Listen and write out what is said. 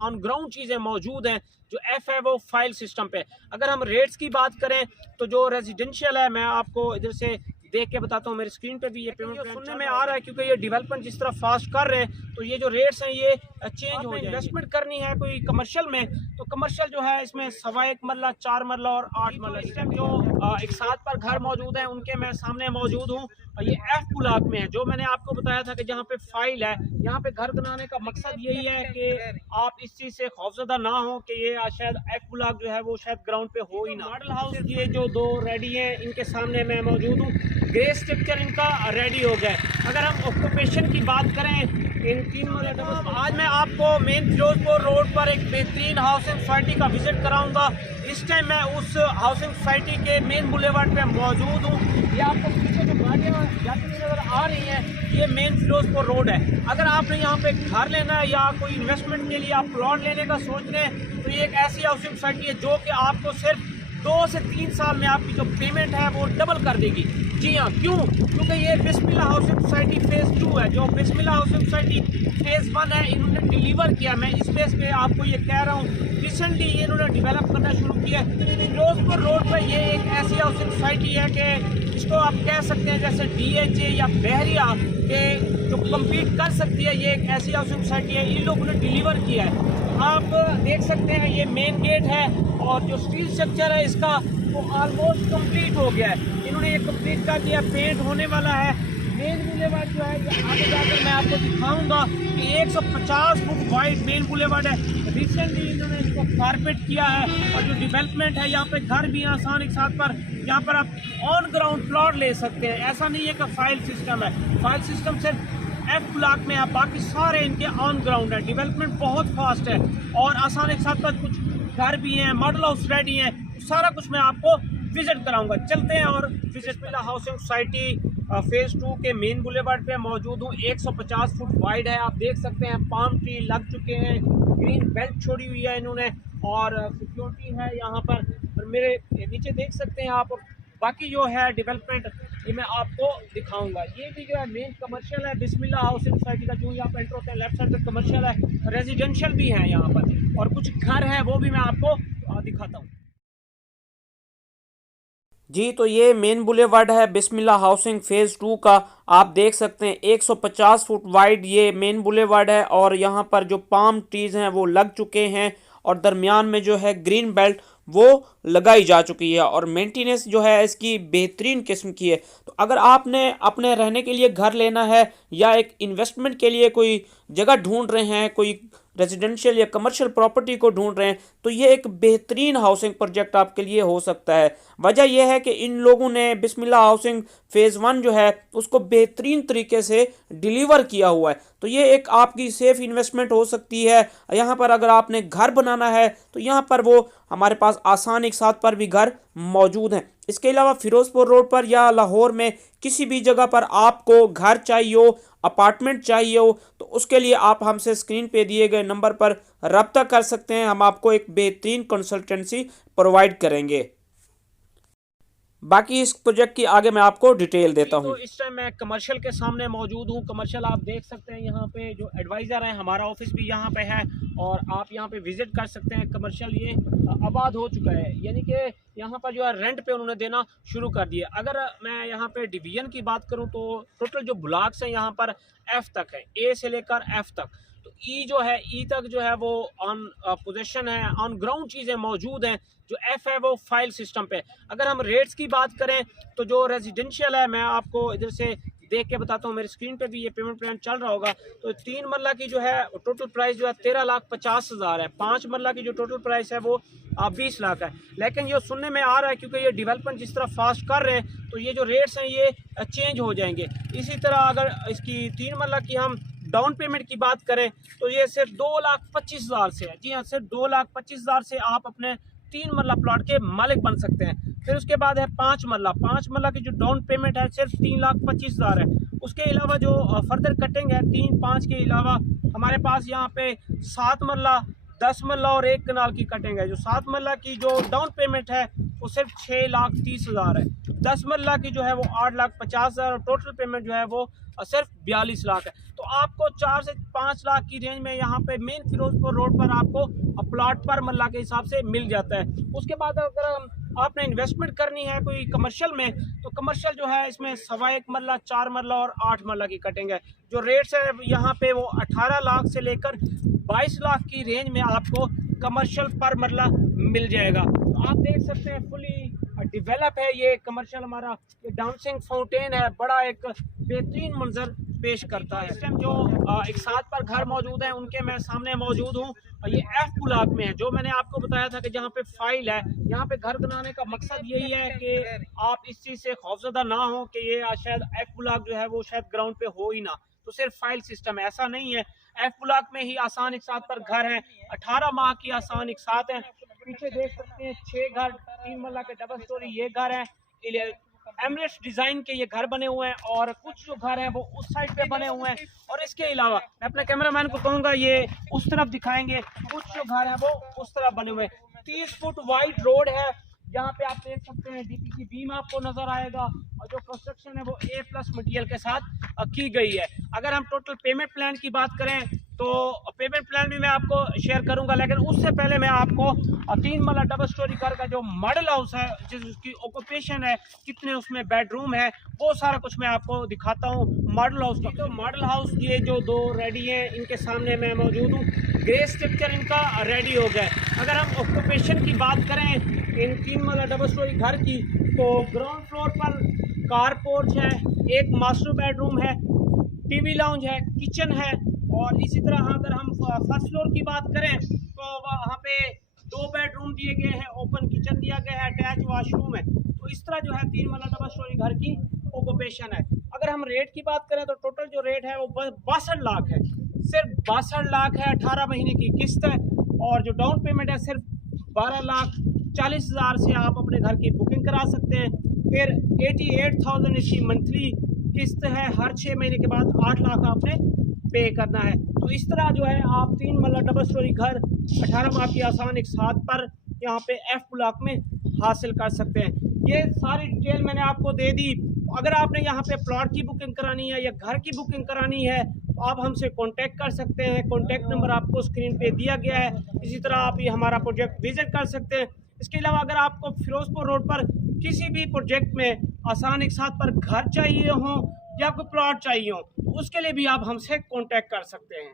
On ground चीज़ें मौजूद हैं। जो एफ है वो फाइल सिस्टम पे। अगर हम रेट्स की बात करें तो जो रेजिडेंशियल है, मैं आपको इधर से देख के बताता हूँ, मेरी स्क्रीन पे भी ये पेमेंट सुनने में आ रहा है, क्योंकि ये डेवलपमेंट जिस तरह फास्ट कर रहे हैं तो ये जो रेट्स हैं ये चेंज हो जाएंगे। इन्वेस्टमेंट करनी है कोई कमर्शियल में, तो कमर्शियल जो है इसमें 1.25 मरला, 4 मरला और 8 मरला, इस टाइम जो एक साथ पर घर मौजूद हैं उनके मैं सामने मौजूद हूँ। ये एफ ब्लॉक में है, जो मैंने आपको बताया था कि जहाँ पे फाइल है, यहाँ पे घर बनाने का मकसद यही है कि आप इस चीज़ से खौफजदा ना हो कि ये शायद एफ ब्लॉक जो है वो शायद ग्राउंड पे हो ही ना। मॉडल हाउस ये जो दो रेडी हैं इनके सामने मैं मौजूद हूँ। ग्रे स्ट्रक्चर इनका रेडी हो गया है। अगर हम ऑक्यूपेशन की बात करें इन तीन आज मैं आपको मेन फिरोजपुर रोड पर एक बेहतरीन हाउसिंग सोसाइटी का विजिट कराऊंगा। इस टाइम मैं उस हाउसिंग सोसाइटी के मेन बुलेवार्ड पे मौजूद हूँ। ये आपको पीछे जो गाड़ियाँ जाती हुई नजर आ रही हैं, ये मेन फिरोजपुर रोड है। अगर आपने यहाँ पे घर लेना है या कोई इन्वेस्टमेंट के लिए आप प्लॉट लेने का सोच रहे हैं तो ये एक ऐसी हाउसिंग सोसाइटी है जो कि आपको सिर्फ 2 से 3 साल में आपकी जो पेमेंट है वो डबल कर देगी। जी हाँ, क्यों? क्योंकि ये बिस्मिल्ला हाउसिंग सोसाइटी फेज़ 2 है। जो बिस्मिल्ला हाउसिंग सोसाइटी फेज़ 1 है इन्होंने डिलीवर किया। मैं इस बेस पे आपको ये कह रहा हूँ, रिसेंटली ये इन्होंने डेवलप करना शुरू किया है। फिरोजपुर रोड पर ये एक ऐसी हाउसिंग सोसाइटी है कि इसको आप कह सकते हैं जैसे DHA या बहरिया के जो कम्पीट कर सकती है, ये एक ऐसी हाउसिंग सोसाइटी है। इन लोगों ने डिलीवर किया है। आप देख सकते हैं ये मेन गेट है और जो स्टील स्ट्रक्चर है इसका वो ऑलमोस्ट कंप्लीट हो गया है। इन्होंने ये कंप्लीट कर दिया, पेंट होने वाला है। मेन बुलेवार्ड जो है ये आगे जाकर मैं आपको दिखाऊंगा कि 150 फुट वाइड मेन बुलेवार्ड है। रिसेंटली इन्होंने इसको कारपेट किया है और जो डेवलपमेंट है यहाँ पे घर भी आसान एक साथ पर यहाँ पर आप ऑन ग्राउंड प्लॉट ले सकते हैं। ऐसा नहीं है कि फाइल सिस्टम है। फाइल सिस्टम सिर्फ एफ ब्लॉक में है, बाकी सारे इनके ऑन ग्राउंड है। डेवलपमेंट बहुत फास्ट है और आसान एक साथ पर कुछ घर भी हैं, मॉडल हाउस रेडी हैं। सारा कुछ मैं आपको विजिट कराऊंगा। चलते हैं और बिस्मिल्ला हाउसिंग सोसाइटी फेज़ 2 के मेन बुलेवार्ड पे मौजूद हूँ। 150 फुट वाइड है। आप देख सकते हैं पाम ट्री लग चुके हैं, ग्रीन बेल्ट छोड़ी हुई है इन्होंने और सिक्योरिटी है यहाँ पर। और मेरे नीचे देख सकते हैं आप, बाकी जो है डेवलपमेंट ये मैं आपको दिखाऊंगा। ये भी जो है मेन कमर्शियल है बिस्मिल्ला हाउसिंग सोसाइटी का। जो यहाँ पर एंटर होते हैं लेफ्ट साइड पे कमर्शियल है, रेजिडेंशियल भी है यहाँ पर और कुछ घर है वो भी मैं आपको दिखाता हूँ। जी, तो ये मेन बुलेवार्ड है बिस्मिल्ला हाउसिंग फेज़ 2 का। आप देख सकते हैं 150 फुट वाइड ये मेन बुलेवार्ड है और यहाँ पर जो पाम ट्रीज़ हैं वो लग चुके हैं और दरमियान में जो है ग्रीन बेल्ट वो लगाई जा चुकी है और मेंटेनेंस जो है इसकी बेहतरीन किस्म की है। तो अगर आपने अपने रहने के लिए घर लेना है या एक इन्वेस्टमेंट के लिए कोई जगह ढूंढ रहे हैं, कोई रेजिडेंशियल या कमर्शियल प्रॉपर्टी को ढूंढ रहे हैं, तो ये एक बेहतरीन हाउसिंग प्रोजेक्ट आपके लिए हो सकता है। वजह यह है कि इन लोगों ने बिस्मिल्ला हाउसिंग फेज़ 1 जो है उसको बेहतरीन तरीके से डिलीवर किया हुआ है। तो ये एक आपकी सेफ इन्वेस्टमेंट हो सकती है। यहाँ पर अगर आपने घर बनाना है तो यहाँ पर वो हमारे पास आसान एक साथ पर भी घर मौजूद हैं। इसके अलावा फिरोजपुर रोड पर या लाहौर में किसी भी जगह पर आपको घर चाहिए हो, अपार्टमेंट चाहिए हो, तो उसके लिए आप हमसे स्क्रीन पे दिए गए नंबर पर रब्ता कर सकते हैं। हम आपको एक बेहतरीन कंसल्टेंसी प्रोवाइड करेंगे। बाकी इस प्रोजेक्ट की आगे मैं आपको डिटेल देता हूँ। तो इस टाइम मैं कमर्शियल के सामने मौजूद हूँ। कमर्शियल आप देख सकते हैं, यहाँ पे जो एडवाइज़र हैं, हमारा ऑफिस भी यहाँ पे है और आप यहाँ पे विजिट कर सकते हैं। कमर्शियल ये आबाद हो चुका है, यानी कि यहाँ पर जो है रेंट पे उन्होंने देना शुरू कर दिया। अगर मैं यहाँ पे डिवीजन की बात करूँ तो टोटल जो ब्लॉक्स हैं यहाँ पर F तक है, A से लेकर F तक। तो E जो है, E तक जो है वो ऑन पोजीशन है, ऑन ग्राउंड चीज़ें मौजूद हैं। जो F है वो फाइल सिस्टम पे। अगर हम रेट्स की बात करें तो जो रेजिडेंशियल है, मैं आपको इधर से देख के बताता हूँ, मेरी स्क्रीन पे भी ये पेमेंट प्लान चल रहा होगा। तो 3 मरला की जो है टोटल प्राइस जो है 13,50,000 है। 5 मरला की जो टोटल प्राइस है वो 20 लाख है। लेकिन ये सुनने में आ रहा है क्योंकि ये डेवलपमेंट जिस तरह फास्ट कर रहे हैं तो ये जो रेट्स हैं ये चेंज हो जाएंगे। इसी तरह अगर इसकी 3 मरला की हम डाउन पेमेंट की बात करें तो ये सिर्फ 2,25,000 से है। जी हाँ, सिर्फ 2,25,000 से आप अपने 3 मरला प्लॉट के मालिक बन सकते हैं। फिर उसके बाद है 5 मरला। 5 मरला की जो डाउन पेमेंट है सिर्फ 3,25,000 है। उसके अलावा जो फर्दर कटिंग है 3-5 के अलावा हमारे पास यहाँ पे 7 मरला, 10 मरला और 1 कनाल की कटिंग है। जो 7 मरला की जो डाउन पेमेंट है वो सिर्फ 6,30,000 है। 10 मरला की जो है वो 8,50,000 और टोटल पेमेंट जो है वो सिर्फ 42 लाख है। तो आपको 4 से 5 लाख की रेंज में यहाँ पे मेन फिरोजपुर रोड पर आपको प्लॉट पर मरला के हिसाब से मिल जाता है। उसके बाद अगर आपने इन्वेस्टमेंट करनी है कोई कमर्शियल में, तो कमर्शियल जो है इसमें 1.25 मरला, 4 मरला और 8 मरला की कटिंग है। जो रेट्स है यहाँ पे वो 18 लाख से लेकर 22 लाख की रेंज में आपको कमर्शियल पर मरला मिल जाएगा। तो आप देख सकते हैं फुली डेवलप है ये कमर्शियल हमारा। ये डांसिंग फाउंटेन है, बड़ा एक बेहतरीन मंजर पेश करता है। इस टाइम जो एक साथ पर घर मौजूद हैं उनके मैं सामने मौजूद हूँ। ये एफ ब्लॉक में है, जो मैंने आपको बताया था कि जहाँ पे फाइल है, यहाँ पे घर बनाने का मकसद यही है कि आप इस चीज़ से खौफजदा ना हो कि ये शायद एफ ब्लॉक जो है वो शायद ग्राउंड पे हो ही ना, तो सिर्फ फाइल सिस्टम है, ऐसा नहीं है। एफ ब्लॉक में ही आसान एक साथ पर घर हैं, 18 माह की आसान एक साथ हैं। पीछे देख सकते हैं 6 घर, 3 मरला के डबल स्टोरी ये घर है। एमरेट्स डिजाइन के ये घर बने हुए हैं और कुछ जो घर हैं वो उस साइड पे बने हुए हैं। और इसके अलावा मैं अपने कैमरामैन को कहूँगा ये उस तरफ दिखाएंगे, कुछ जो घर हैं वो उस तरफ बने हुए हैं। 30 फुट वाइड रोड है, यहाँ पे आप देख सकते हैं डीपीसी बीम आपको नजर आएगा और जो कंस्ट्रक्शन है वो A+ मटेरियल के साथ की गई है। अगर हम टोटल पेमेंट प्लान की बात करें तो पेमेंट प्लान भी मैं आपको शेयर करूंगा, लेकिन उससे पहले मैं आपको 3 मरला डबल स्टोरी घर का जो मॉडल हाउस है, जिसकी ऑक्यूपेशन है, कितने उसमें बेडरूम है, वो सारा कुछ मैं आपको दिखाता हूँ मॉडल हाउस का। तो मॉडल हाउस ये जो 2 रेडी हैं इनके सामने मैं मौजूद हूँ। ग्रे स्ट्रक्चर इनका रेडी हो गया है। अगर हम ऑक्यूपेशन की बात करें इन 3 मरला डबल स्टोरी घर की, तो ग्राउंड फ्लोर पर कार पोर्च है, एक मास्टर बेडरूम है, टीवी लाउंज है, किचन है। और इसी तरह अगर हम फर्स्ट फ्लोर की बात करें तो वहाँ पे 2 बेडरूम दिए गए हैं, ओपन किचन दिया गया है, अटैच वॉशरूम है। तो इस तरह जो है 3 मरला डबल स्टोरी घर की ऑक्यूपेशन है। अगर हम रेट की बात करें तो टोटल जो रेट है वो 62 लाख है, सिर्फ 62 लाख है। 18 महीने की किस्त है और जो डाउन पेमेंट है सिर्फ 12,40,000 से आप अपने घर की बुकिंग करा सकते हैं। फिर 88,000 इसकी मंथली किस्त है, हर 6 महीने के बाद 8 लाख आपने पे करना है। तो इस तरह जो है आप 3 मरला डबल स्टोरी घर 18 माह की आसान एक साथ पर यहाँ पे एफ ब्लॉक में हासिल कर सकते हैं। ये सारी डिटेल मैंने आपको दे दी। अगर आपने यहाँ पे प्लॉट की बुकिंग करानी है या घर की बुकिंग करानी है तो आप हमसे कांटेक्ट कर सकते हैं। कांटेक्ट नंबर आपको स्क्रीन पे दिया गया है। इसी तरह आप ये हमारा प्रोजेक्ट विजिट कर सकते हैं। इसके अलावा अगर आपको फिरोजपुर रोड पर किसी भी प्रोजेक्ट में आसान एक साथ पर घर चाहिए हो या कोई प्लॉट चाहिए हो, उसके लिए भी आप हमसे कांटेक्ट कर सकते हैं।